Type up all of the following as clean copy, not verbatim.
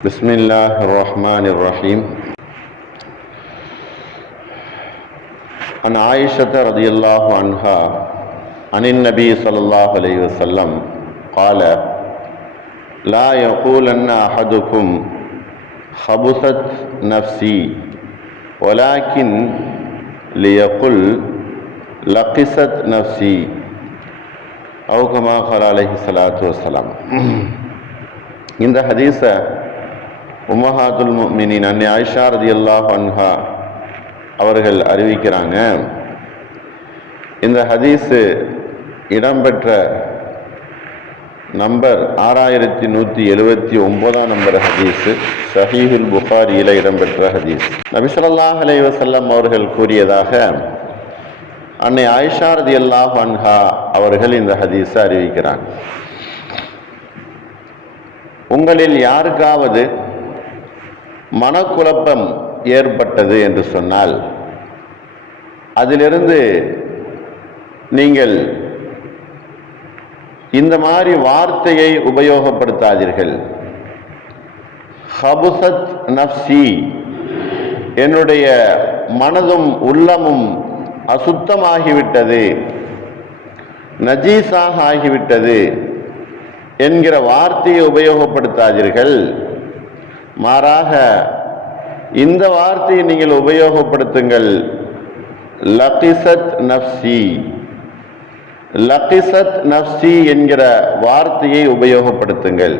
بسم الله الرحمن الرحيم. عن عائشة رضي الله عنها عن النبي صلى الله عليه وسلم قال: لا يقولن أحدكم خبثت نفسي ولكن ليقل لقست نفسي أو كما قال عليه الصلاة والسلام. இந்த ஹதீஸை உம்மஹாத்துல் முஃமினீன் அன்னை ஆயிஷா ரலியல்லாஹு அன்ஹா அவர்கள் அறிவிக்கிறாங்க. இந்த ஹதீஸ் இடம்பெற்ற நம்பர் 6179 நம்பர் ஹதீஸ், ஸஹீஹுல் புகாரியில் இடம்பெற்ற ஹதீஸ். நபி ஸல்லல்லாஹு அலைஹி வஸல்லம் அவர்கள் கூறியதாக அன்னை ஆயிஷா ரலியல்லாஹு அன்ஹா அவர்கள் இந்த ஹதீஸை அறிவிக்கிறாங்க. உங்களில் யாருக்காவது மனக்குழப்பம் ஏற்பட்டது என்று சொன்னால் அதிலிருந்து நீங்கள் இந்த மாதிரி வார்த்தையை உபயோகப்படுத்தாதீர்கள். ஹபுசத் நஃப்சி, என்னுடைய மனதும் உள்ளமும் அசுத்தமாகிவிட்டது, நஜீஸாக ஆகிவிட்டது என்கிற வார்த்தையை உபயோகப்படுத்தாதீர்கள். மாறாக இந்த வார்த்தையை நீங்கள் உபயோகப்படுத்துங்கள். லகிசத் நஃப்சி, லகிசத் நஃப்சி என்கிற வார்த்தையை உபயோகப்படுத்துங்கள்.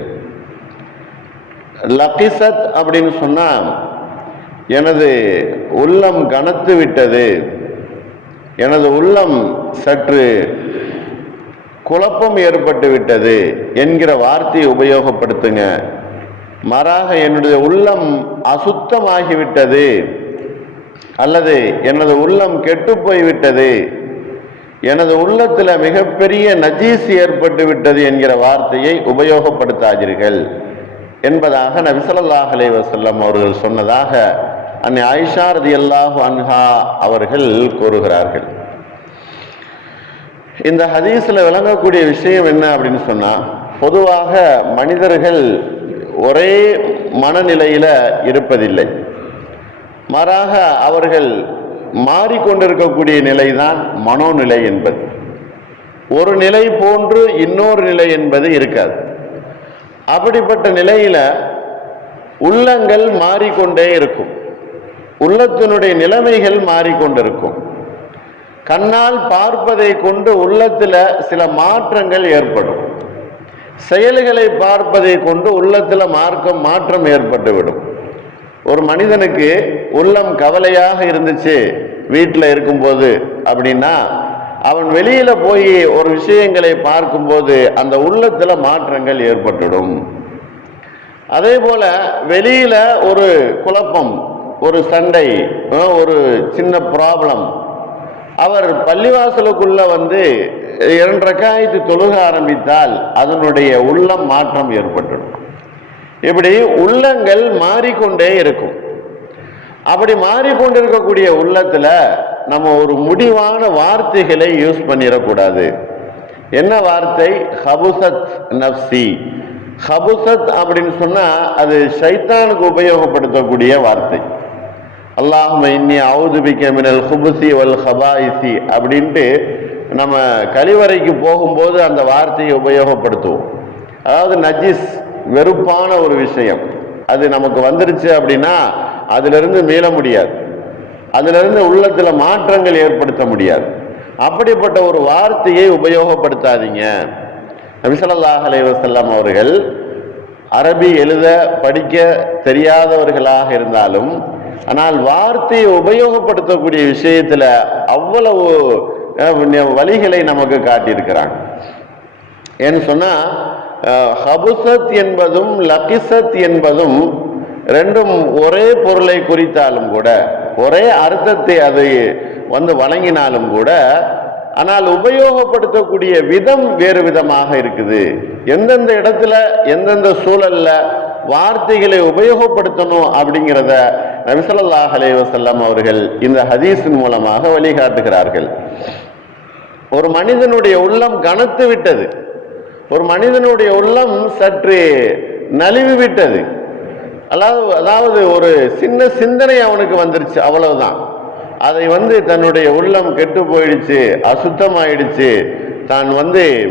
லகிசத் அப்படின்னு சொன்னா எனது உள்ளம் கனத்து விட்டது, எனது உள்ளம் சற்று குழப்பம் ஏற்பட்டு விட்டது என்கிற வார்த்தையை உபயோகப்படுத்துங்க. மாறாக என்னுடைய உள்ளம் அசுத்தமாகிவிட்டது அல்லது எனது உள்ளம் கெட்டு போய்விட்டது, எனது உள்ளத்தில் மிகப்பெரிய நஜீஸ் ஏற்பட்டு விட்டது என்கிற வார்த்தையை உபயோகப்படுத்தாதீர்கள் என்பதாக நபி ஸல்லல்லாஹு அலைஹி வஸல்லம் அவர்கள் சொன்னதாக அன்னை ஆயிஷா ரலியல்லாஹு அன்ஹா அவர்கள் கூறுகிறார்கள். இந்த ஹதீஸில் விளங்கக்கூடிய விஷயம் என்ன அப்படின்னு சொன்னால், பொதுவாக மனிதர்கள் ஒரே மனநிலையில் இருப்பதில்லை. மாறாக அவர்கள் மாறிக்கொண்டிருக்கக்கூடிய நிலைதான் மனோநிலை என்பது. ஒரு நிலை போன்று இன்னொரு நிலை என்பது இருக்காது. அப்படிப்பட்ட நிலையில் உள்ளங்கள் மாறிக்கொண்டே இருக்கும், உள்ளத்தினுடைய நிலைமைகள் மாறிக்கொண்டிருக்கும். கண்ணால் பார்ப்பதை கொண்டு உள்ளத்தில் சில மாற்றங்கள் ஏற்படும், செயல்களை பார்ப்பதை கொண்டு உள்ளத்தில் மாற்றம் ஏற்பட்டுவிடும். ஒரு மனிதனுக்கு உள்ளம் கவலையாக இருந்துச்சு வீட்டில் இருக்கும்போது அப்படின்னா, அவன் வெளியில போய் ஒரு விஷயங்களை பார்க்கும்போது அந்த உள்ளத்தில் மாற்றங்கள் ஏற்பட்டுடும். அதே போல வெளியில ஒரு குழப்பம், ஒரு சண்டை, ஒரு சின்ன ப்ராப்ளம், அவர் பள்ளிவாசலுக்குள்ள வந்து 2 ரக்காயத்து தொழுக ஆரம்பித்தால் அதனுடைய உள்ளம் மாற்றம் ஏற்பட்டுடும். இப்படி உள்ளங்கள் மாறிக்கொண்டே இருக்கும். அப்படி மாறிக்கொண்டிருக்கக்கூடிய உள்ளத்துல நம்ம ஒரு முடிவான வார்த்தைகளை யூஸ் பண்ணிடக்கூடாது. என்ன வார்த்தை? ஹபுசத் நஃப்சி. ஹபுசத் அப்படின்னு சொன்னா அது ஷைத்தானுக்கு உபயோகப்படுத்தக்கூடிய வார்த்தை. அல்லாஹும்ம இன்னி அஊது பிக மினல் குபுஸி வல் ஹபாயிஸி அப்படின்ட்டு நம்ம கழிவறைக்கு போகும்போது அந்த வார்த்தையை உபயோகப்படுத்துவோம். அதாவது நஜீஸ், வெறுப்பான ஒரு விஷயம், அது நமக்கு வந்துருச்சு அப்படின்னா அதிலிருந்து மீள முடியாது, அதிலிருந்து உள்ளத்தில் மாற்றங்கள் ஏற்படுத்த முடியாது. அப்படிப்பட்ட ஒரு வார்த்தையை உபயோகப்படுத்தாதீங்க. நபி ஸல்லல்லாஹு அலைஹி வஸல்லம் அவர்கள் அரபி எழுத படிக்க தெரியாதவர்களாக இருந்தாலும், ஆனால் வார்த்தையை உபயோகப்படுத்தக்கூடிய விஷயத்துல அவ்வளவு வழிகளை நமக்கு காட்டியிருக்கிறாங்க. ஏன்னு சொன்னா ஹபுசத் என்பதும் லகிசத் என்பதும் ரெண்டும் ஒரே பொருளை குறித்தாலும் கூட, ஒரே அர்த்தத்தை அது வழங்கினாலும் கூட, ஆனால் உபயோகப்படுத்தக்கூடிய விதம் வேறு விதமாக இருக்குது. எந்தெந்த இடத்துல எந்தெந்த சூழல்ல வார்த்தைகளை உபயோகப்படுத்தணும் அப்படிங்கிறத நபி ஸல்லல்லாஹு அலைஹி வஸல்லம் அவர்கள் இந்த ஹதீஸின் மூலமாக வழிகாட்டுகிறார்கள். ஒரு மனிதனுடைய உள்ளம் கனத்து விட்டது, ஒரு மனிதனுடைய உள்ளம் சற்று நலிவு விட்டது, அதாவது ஒரு சின்ன சிந்தனை அவனுக்கு வந்துருச்சு, அவ்வளவுதான். அதை தன்னுடைய உள்ளம் கெட்டு போயிடுச்சு, அசுத்தமாயிடுச்சு, தான்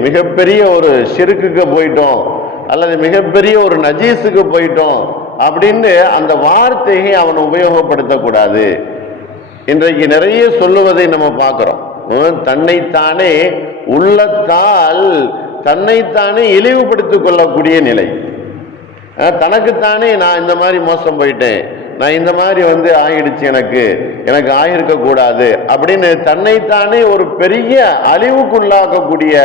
மிகப்பெரிய ஒரு ஷிர்க்குக்கு போயிட்டோம் அல்லது மிகப்பெரிய ஒரு நஜீஸுக்கு போயிட்டோம் அப்படின்னு அந்த வார்த்தையை அவன் உபயோகப்படுத்தக்கூடாது. இன்றைக்கு நிறைய சொல்லுவதை நம்ம பார்க்கிறோம். தன்னைத்தானே உள்ளத்தால் தன்னைத்தானே இழிவுபடுத்திக் கொள்ளக்கூடிய நிலை. தனக்குத்தானே நான் இந்த மாதிரி மோசம் போயிட்டேன், நான் இந்த மாதிரி ஆயிடுச்சு, எனக்கு ஆகியிருக்க கூடாது அப்படின்னு தன்னைத்தானே ஒரு பெரிய அழிவுக்குள்ளாக்கக்கூடிய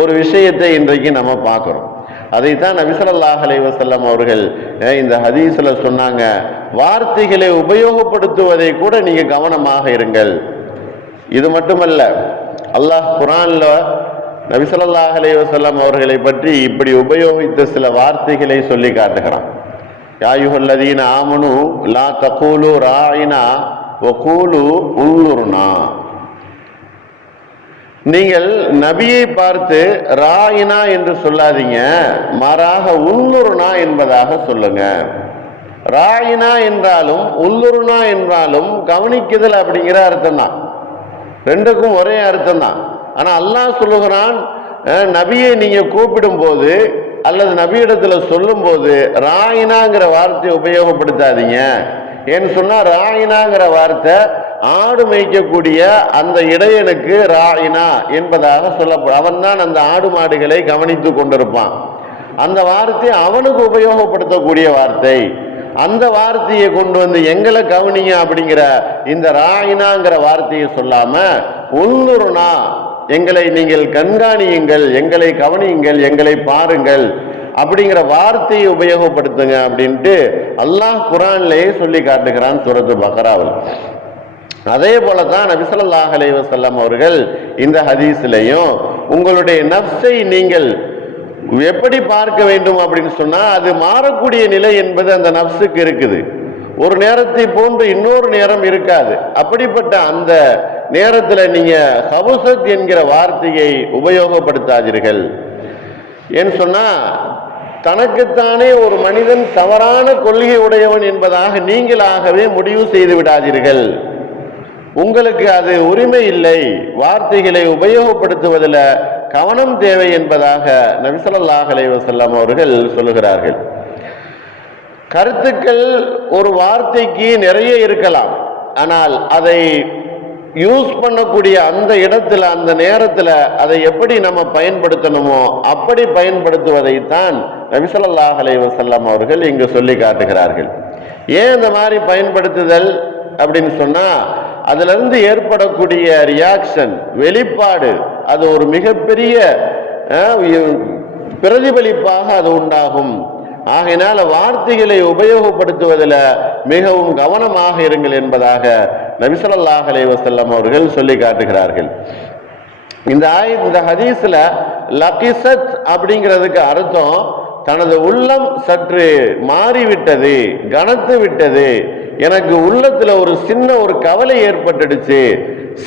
ஒரு விஷயத்தை இன்றைக்கு நம்ம பார்க்கிறோம். அதைத்தான் நபி ஸல்லல்லாஹு அலைஹி வஸல்லம் அவர்கள் இந்த ஹதீஸ்ல சொன்னாங்க, வார்த்தைகளை உபயோகப்படுத்துவதை கூட நீங்க கவனமாக இருங்கள். இது மட்டுமல்ல, அல்லாஹ் குர்ஆன்ல நபி ஸல்லல்லாஹு அலைஹி வஸல்லம் அவர்களை பற்றி இப்படி உபயோகித்த சில வார்த்தைகளை சொல்லி காட்டுகிறான். யா அய்யுஹல்லதீன ஆமனு லா தகூலு ராயினா வகூலு உன்லுர்னா. நீங்கள் நபியை பார்த்து ராயினா என்று சொல்லாதீங்க, மாறாக உன்லுர்னா என்பதாக சொல்லுங்க. ராயினா என்றாலும் உன்லுர்னா என்றாலும் கவனிக்குதல் அப்படிங்கிற அர்த்தம் தான், ரெண்டுக்கும் ஒரே அர்த்தம் தான். ஆனா அல்லாஹ் சொல்லுகிறான், நபியை நீங்க கூப்பிடும் போது அல்லது நபியிடத்துல சொல்லும் போது ராயினாங்கிற வார்த்தையை உபயோகப்படுத்தாதீங்க. ஏன்னு சொன்னா ராயினாங்கிற வார்த்தை ஆடு மேய்க்கக்கூடிய அந்த இடையனுக்கு ராயினா என்பதாக சொல்லப்படும். அவன் தான் அந்த ஆடு மாடுகளை கவனித்து கொண்டிருப்பான். அந்த வார்த்தை அவனுக்கு உபயோகப்படுத்தக்கூடிய வார்த்தை. அந்த வார்த்தையை கொண்டு எங்களை கவனிங்க அப்படிங்கிற இந்த ராயினாங்கிற வார்த்தையை சொல்லாம உன்லுர்னா, எங்களை நீங்கள் கண்காணியுங்கள், எங்களை கவனியுங்கள், எங்களை பாருங்கள் அப்படிங்கிற வார்த்தையை உபயோகப்படுத்துங்க அப்படின்ட்டு அல்லாஹ் குர்ஆன்லயே சொல்லி காட்டுகிறான் சூரத்து பக்ராவில். அதே போலதான் நபி ஸல்லல்லாஹு அலைஹி வஸல்லம் அவர்கள் இந்த ஹதீஸ்லயும் உங்களுடைய நஃப்ஸை நீங்கள் எப்படி பார்க்க வேண்டும் அப்படின்னு சொன்னா, அது மாறக்கூடிய நிலை என்பது அந்த நஃப்ஸுக்கு இருக்குது. ஒரு நேரத்தை போன்று இன்னொரு நேரம் இருக்காது. அப்படிப்பட்ட அந்த நேரத்தில் நீங்க ஹபுசத் என்கிற வார்த்தையை உபயோகப்படுத்தாதீர்கள். ஏன்னு சொன்னா, தனக்குத்தானே ஒரு மனிதன் தவறான கொள்கை உடையவன் என்பதாக நீங்களாகவே முடிவு செய்து விடாதீர்கள். உங்களுக்கு அது உரிமை இல்லை. வார்த்தைகளை உபயோகப்படுத்துவதில் கவனம் தேவை என்பதாக நபி ஸல்லல்லாஹு அலைஹி வஸல்லம் அவர்கள் சொல்லுகிறார்கள். கருத்துக்கள் ஒரு வார்த்தைக்கு நிறைய இருக்கலாம், ஆனால் அதை யூஸ் பண்ணக்கூடிய அந்த இடத்துல அந்த நேரத்தில் அதை எப்படி நம்ம பயன்படுத்தணுமோ அப்படி பயன்படுத்துவதைத்தான் நபி ஸல்லல்லாஹு அலைஹி வஸல்லம் அவர்கள் இங்கு சொல்லி காட்டுகிறார்கள். ஏன் இந்த மாதிரி பயன்படுத்துதல் அப்படின்னு சொன்னா, அதுல இருந்து ஏற்படக்கூடிய ரியாக்ஷன், வெளிப்பாடு, அது ஒரு மிகப்பெரிய பிரதிபலிப்பாக அது உண்டாகும். ஆகையினால வார்த்தைகளை உபயோகப்படுத்துவதில் மிகவும் கவனமாக இருங்கள் என்பதாக நபி ஸல்லல்லாஹு அலைஹி வஸல்லம் அவர்கள் சொல்லி காட்டுகிறார்கள். இந்த ஹதீஸ்ல லகிசத் அப்படிங்கிறதுக்கு அர்த்தம் தனது உள்ளம் சற்று மாறிவிட்டது, கனத்து விட்டது, எனக்கு உள்ளத்துல ஒரு சின்ன ஒரு கவலை ஏற்பட்டுடுச்சு,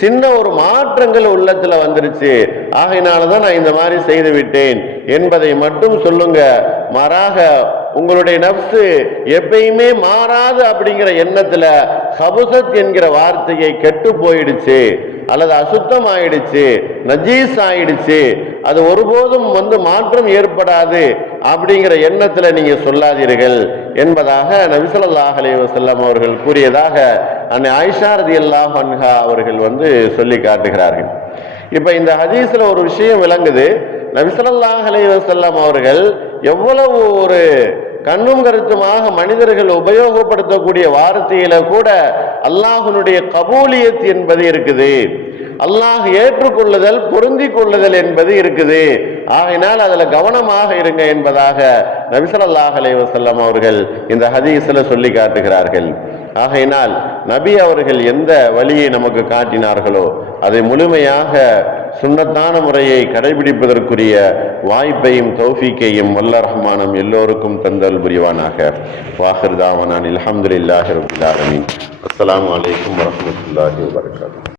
சின்ன ஒரு மாற்றங்கள் உள்ளத்துல வந்துருச்சு, ஆகையினாலதான் நான் இந்த மாதிரி செய்து விட்டேன் என்பதை மட்டும் சொல்லுங்க. மாறாக உங்களுடைய நஃப்ஸ் எப்பயுமே மாறாது அப்படிங்கிற எண்ணத்துல ஹபுசத் என்கிற வார்த்தையை கெட்டு போயிடுச்சு அல்லது அசுத்தம் ஆயிடுச்சு, நஜீஸ் ஆயிடுச்சு, அது ஒருபோதும் மாற்றம் ஏற்படாது அப்படிங்கிற எண்ணத்துல நீங்க சொல்லாதீர்கள் என்பதாக நபி ஸல்லல்லாஹு அலைஹி வஸல்லம் அவர்கள் கூறியதாக அன்னை ஆயிஷா ரலியல்லாஹு அன்ஹா அவர்கள் சொல்லி காட்டுகிறார்கள். இப்ப இந்த ஹதீஸ்ல ஒரு விஷயம் விளங்குது. நபி ஸல்லல்லாஹு அலைஹி வஸல்லம் அவர்கள் எவ்வளவு ஒரு கண்ணும் கருத்துமாக மனிதர்கள் உபயோகப்படுத்தக்கூடிய வார்த்தையில கூட அல்லாஹ்வுடைய கபூலியத் என்பது இருக்குது, அல்லாஹ் ஏற்றுக்கொள்ளுதல், பொருந்தி கொள்ளுதல் என்பது இருக்குது. ஆகையினால் அதுல கவனமாக இருங்க என்பதாக நபி ஸல்லல்லாஹு அலைஹி வஸல்லம் அவர்கள் இந்த ஹதீஸ்ல சொல்லி காட்டுகிறார்கள். ஆகையினால் நபி அவர்கள் எந்த வழியை நமக்கு காட்டினார்களோ அதை முழுமையாக சுன்னத்தான முறையை கடைபிடிப்பதற்குரிய வாய்ப்பையும் தௌஃபீக்கையும் வல்ல ரஹ்மானும் எல்லோருக்கும் தந்தல் புரிவானாக. வாஹிர் தாவானா அல்ஹம்துலில்லாஹி ரப்பில் ஆலமீன். அஸ்ஸலாமு அலைக்கும் வரஹ்மத்துல்லாஹி வபரகாத்துஹு.